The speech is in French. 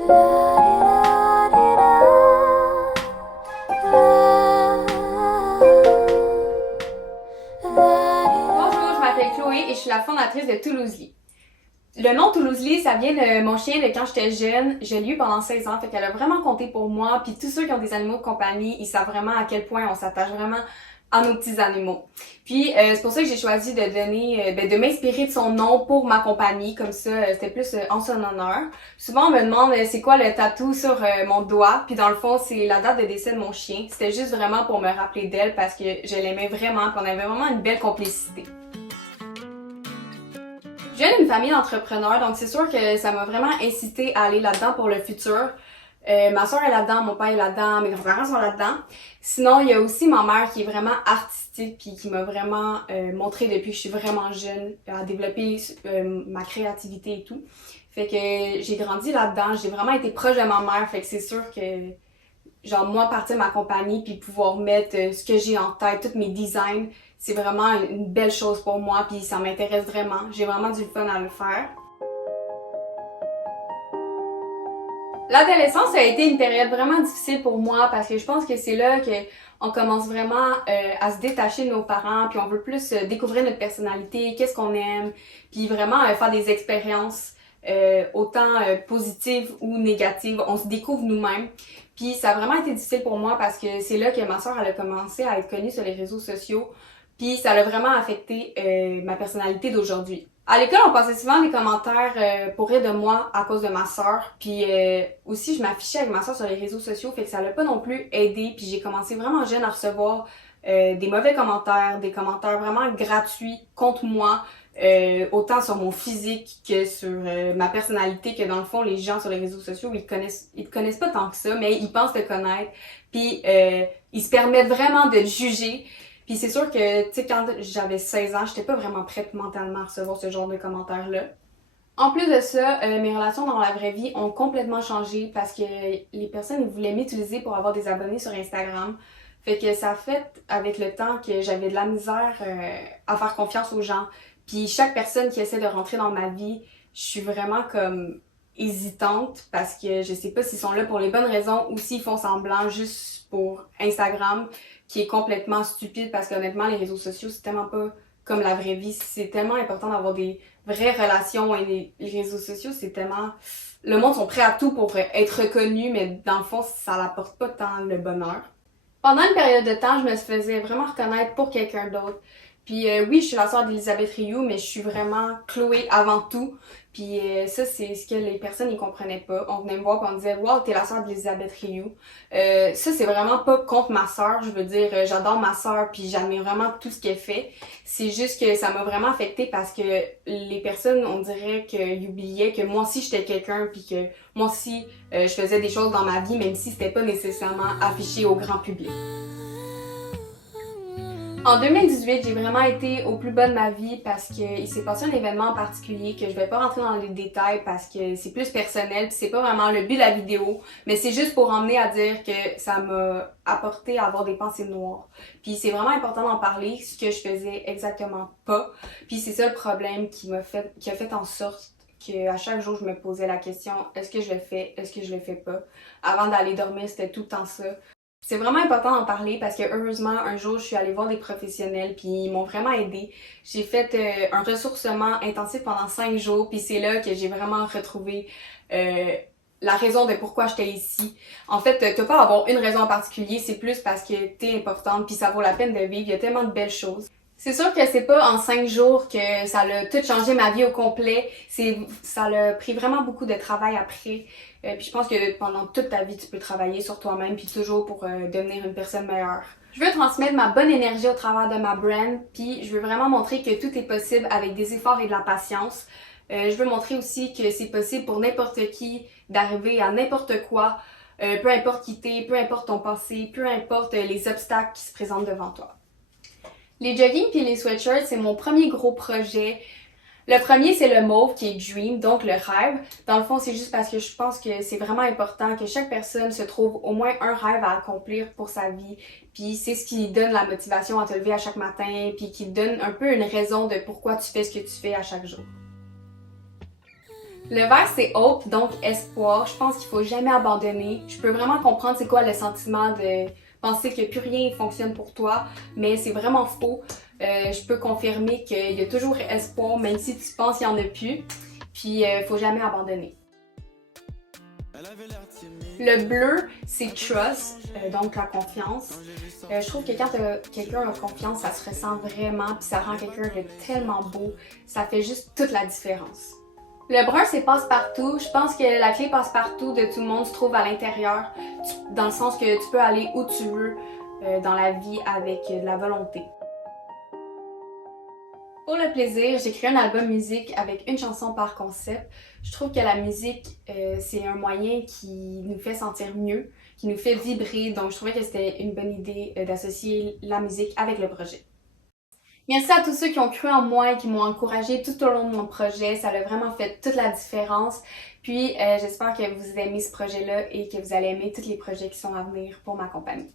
Bonjour, je m'appelle Chloé et je suis la fondatrice de Toulousely. Le nom Toulousely, ça vient de mon chien de quand j'étais jeune. Je l'ai eu pendant 16 ans, fait qu'elle a vraiment compté pour moi. Puis tous ceux qui ont des animaux de compagnie, ils savent vraiment à quel point on s'attache vraiment à nos petits animaux. Puis c'est pour ça que j'ai choisi de donner, de m'inspirer de son nom pour ma compagnie, comme ça, c'était plus en son honneur. Souvent on me demande c'est quoi le tatou sur mon doigt, puis dans le fond c'est la date de décès de mon chien. C'était juste vraiment pour me rappeler d'elle parce que je l'aimais vraiment, puis on avait vraiment une belle complicité. Je viens d'une famille d'entrepreneurs, donc c'est sûr que ça m'a vraiment incité à aller là-dedans pour le futur. Ma soeur est là-dedans, mon père est là-dedans, mes grands-parents sont là-dedans. Sinon, il y a aussi ma mère qui est vraiment artistique puis qui m'a vraiment montré depuis que je suis vraiment jeune à développer ma créativité et tout. Fait que j'ai grandi là-dedans, j'ai vraiment été proche de ma mère, fait que c'est sûr que genre moi partir ma compagnie puis pouvoir mettre ce que j'ai en tête, tous mes designs, c'est vraiment une belle chose pour moi puis ça m'intéresse vraiment. J'ai vraiment du fun à le faire. L'adolescence a été une période vraiment difficile pour moi parce que je pense que c'est là que on commence vraiment à se détacher de nos parents puis on veut plus découvrir notre personnalité, qu'est-ce qu'on aime, puis vraiment faire des expériences autant positives ou négatives. On se découvre nous-mêmes. Puis ça a vraiment été difficile pour moi parce que c'est là que ma soeur elle a commencé à être connue sur les réseaux sociaux. Puis ça a vraiment affecté ma personnalité d'aujourd'hui. À l'école, on passait souvent des commentaires pour rire de moi à cause de ma sœur. Puis aussi, je m'affichais avec ma sœur sur les réseaux sociaux, fait que ça l'a pas non plus aidé. Puis j'ai commencé vraiment jeune à recevoir des mauvais commentaires, des commentaires vraiment gratuits contre moi, autant sur mon physique que sur ma personnalité, que dans le fond, les gens sur les réseaux sociaux, ils te connaissent pas tant que ça, mais ils pensent te connaître. Puis ils se permettent vraiment de te juger. Puis c'est sûr que, tu sais, quand j'avais 16 ans, j'étais pas vraiment prête mentalement à recevoir ce genre de commentaires-là. En plus de ça, mes relations dans la vraie vie ont complètement changé parce que les personnes voulaient m'utiliser pour avoir des abonnés sur Instagram. Fait que ça a fait avec le temps que j'avais de la misère à faire confiance aux gens. Puis chaque personne qui essaie de rentrer dans ma vie, je suis vraiment comme hésitante parce que je sais pas s'ils sont là pour les bonnes raisons ou s'ils font semblant juste pour Instagram, qui est complètement stupide parce qu'honnêtement, les réseaux sociaux, c'est tellement pas comme la vraie vie. C'est tellement important d'avoir des vraies relations et les réseaux sociaux, c'est tellement... Le monde sont prêts à tout pour être reconnus, mais dans le fond, ça n'apporte pas tant le bonheur. Pendant une période de temps, je me faisais vraiment reconnaître pour quelqu'un d'autre. Puis oui, je suis la sœur d'Elisabeth Rioux, mais je suis vraiment Chloé avant tout. Puis ça, c'est ce que les personnes ne comprenaient pas. On venait me voir et on me disait « Wow, t'es la sœur d'Elisabeth Rioux ». Ça, c'est vraiment pas contre ma sœur. Je veux dire, j'adore ma sœur puis j'admire vraiment tout ce qu'elle fait. C'est juste que ça m'a vraiment affectée parce que les personnes, on dirait qu'ils oubliaient que moi aussi, j'étais quelqu'un puis que moi aussi, je faisais des choses dans ma vie, même si c'était pas nécessairement affiché au grand public. En 2018, j'ai vraiment été au plus bas de ma vie parce qu'il s'est passé un événement en particulier que je vais pas rentrer dans les détails parce que c'est plus personnel puis c'est pas vraiment le but de la vidéo, mais c'est juste pour emmener à dire que ça m'a apporté à avoir des pensées noires. Puis c'est vraiment important d'en parler, ce que je faisais exactement pas. Puis c'est ça le problème qui a fait en sorte que à chaque jour je me posais la question est-ce que je le fais, est-ce que je le fais pas. Avant d'aller dormir, c'était tout le temps ça. C'est vraiment important d'en parler parce que heureusement un jour je suis allée voir des professionnels puis ils m'ont vraiment aidée. J'ai fait un ressourcement intensif pendant 5 jours puis c'est là que j'ai vraiment retrouvé la raison de pourquoi j'étais ici. En fait, t'as pas à avoir une raison en particulier, c'est plus parce que t'es importante puis ça vaut la peine de vivre. Il y a tellement de belles choses. C'est sûr que c'est pas en 5 jours que ça a tout changé ma vie au complet. Ça a pris vraiment beaucoup de travail après. Puis je pense que pendant toute ta vie, tu peux travailler sur toi-même puis toujours pour devenir une personne meilleure. Je veux transmettre ma bonne énergie au travers de ma brand, puis je veux vraiment montrer que tout est possible avec des efforts et de la patience. Je veux montrer aussi que c'est possible pour n'importe qui d'arriver à n'importe quoi, peu importe qui t'es, peu importe ton passé, peu importe les obstacles qui se présentent devant toi. Les joggings puis les sweatshirts, c'est mon premier gros projet. Le premier, c'est le mauve qui est Dream, donc le rêve. Dans le fond, c'est juste parce que je pense que c'est vraiment important que chaque personne se trouve au moins un rêve à accomplir pour sa vie. Puis c'est ce qui donne la motivation à te lever à chaque matin, puis qui donne un peu une raison de pourquoi tu fais ce que tu fais à chaque jour. Le vert, c'est hope, donc espoir. Je pense qu'il faut jamais abandonner. Je peux vraiment comprendre c'est quoi le sentiment de penser que plus rien fonctionne pour toi, mais c'est vraiment faux. Je peux confirmer qu'il y a toujours espoir, même si tu penses qu'il n'y en a plus. Puis, faut jamais abandonner. Le bleu, c'est trust, donc la confiance. Je trouve que quand quelqu'un a confiance, ça se ressent vraiment, puis ça rend quelqu'un de tellement beau. Ça fait juste toute la différence. Le brun, c'est passe-partout. Je pense que la clé passe-partout de tout le monde se trouve à l'intérieur, dans le sens que tu peux aller où tu veux dans la vie avec de la volonté. Pour le plaisir, j'ai créé un album musique avec une chanson par concept. Je trouve que la musique, c'est un moyen qui nous fait sentir mieux, qui nous fait vibrer. Donc, je trouvais que c'était une bonne idée d'associer la musique avec le projet. Merci à tous ceux qui ont cru en moi et qui m'ont encouragée tout au long de mon projet. Ça a vraiment fait toute la différence. Puis, j'espère que vous aimez ce projet-là et que vous allez aimer tous les projets qui sont à venir pour ma compagnie.